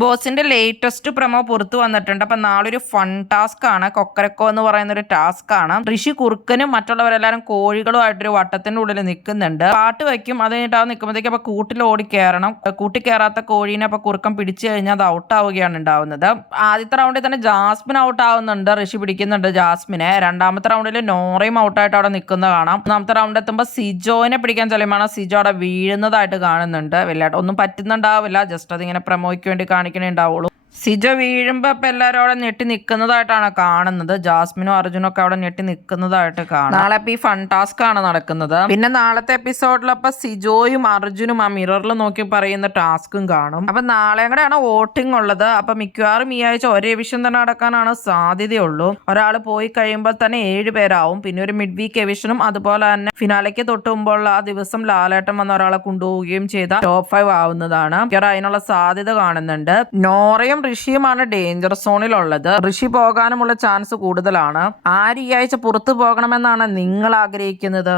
ബോസിന്റെ latest promo പുറത്തു വന്നിട്ടുണ്ട്. അപ്പൊ നാളെ ഒരു ഫൺ ടാസ്ക് ആണ്. കൊക്കരക്കോ എന്ന് പറയുന്ന ഒരു ടാസ്ക് ആണ്. ഋഷി കുറുക്കനും മറ്റുള്ളവരെല്ലാരും കോഴികളുമായിട്ടൊരു വട്ടത്തിന്റെ ഉള്ളിൽ നിൽക്കുന്നുണ്ട്. പാട്ട് വയ്ക്കും. അത് കഴിഞ്ഞിട്ട് നിൽക്കുമ്പോഴത്തേക്ക് അപ്പൊ കൂട്ടിൽ ഓടി കയറണം. കൂട്ടി കയറാത്ത കോഴീനെ അപ്പൊ കുറുക്കൻ പിടിച്ചു കഴിഞ്ഞാൽ അത് ഔട്ട് ആവുകയാണ് ഉണ്ടാവുന്നത്. ആദ്യത്തെ റൗണ്ടിൽ തന്നെ ജാസ്മിൻ ഔട്ട് ആവുന്നുണ്ട്. ഋഷി പിടിക്കുന്നുണ്ട് ജാസ്മിനെ. രണ്ടാമത്തെ റൗണ്ടിൽ നോറയും ഔട്ടായിട്ട് അവിടെ നിൽക്കുന്നത് കാണാം. മൂന്നാമത്തെ റൗണ്ട് എത്തുമ്പോൾ സിജോനെ പിടിക്കാൻ ചെല്ലുമ്പോൾ സിജോ അവിടെ വീഴുന്നതായിട്ട് കാണുന്നുണ്ട്. വലുതായിട്ട് ഒന്നും പറ്റുന്നുണ്ടാവില്ല. ജസ്റ്റ് അതിങ്ങനെ പ്രൊമോയ്ക്ക് വേണ്ടി കാണിക്കണേ ഉണ്ടാവുള്ളൂ. സിജ വീഴുമ്പോ ഇപ്പൊ എല്ലാരും അവിടെ ഞെട്ടി നിൽക്കുന്നതായിട്ടാണ് കാണുന്നത്. ജാസ്മിനും അർജുനും ഒക്കെ അവിടെ ഞെട്ടി നിൽക്കുന്നതായിട്ട് കാണാം. നാളെ ഇപ്പൊ ഈ ഫൺ ടാസ്ക് ആണ് നടക്കുന്നത്. പിന്നെ നാളത്തെ എപ്പിസോഡിൽ അപ്പൊ സിജോയും അർജുനും ആ മിററിൽ നോക്കി പറയുന്ന ടാസ്കും കാണും. അപ്പൊ നാളെയും കൂടെയാണ് വോട്ടിംഗ് ഉള്ളത്. അപ്പൊ മിക്കവാറും ഈ ആഴ്ച ഒരേ എവിഷൻ തന്നെ നടക്കാനാണ് സാധ്യതയുള്ളൂ. ഒരാൾ പോയി കഴിയുമ്പോൾ തന്നെ 7 പേരാവും. പിന്നെ ഒരു മിഡ് വീക്ക് എവിഷനും അതുപോലെ തന്നെ ഫിനാലേക്ക് തൊട്ട് മുമ്പുള്ള ആ ദിവസം ലാലേട്ടൻ വന്ന ഒരാളെ കൊണ്ടുപോവുകയും ചെയ്ത ടോപ്പ് 5 ആവുന്നതാണ്. അതിനുള്ള സാധ്യത കാണുന്നുണ്ട്. നോറയും ഋഷിയുമാണ് ഡേഞ്ചർ സോണിലുള്ളത്. ഋഷി പോകാനുമുള്ള ചാൻസ് കൂടുതലാണ്. ആര് ഈ ആഴ്ച പുറത്തു പോകണമെന്നാണ് നിങ്ങൾ ആഗ്രഹിക്കുന്നത്?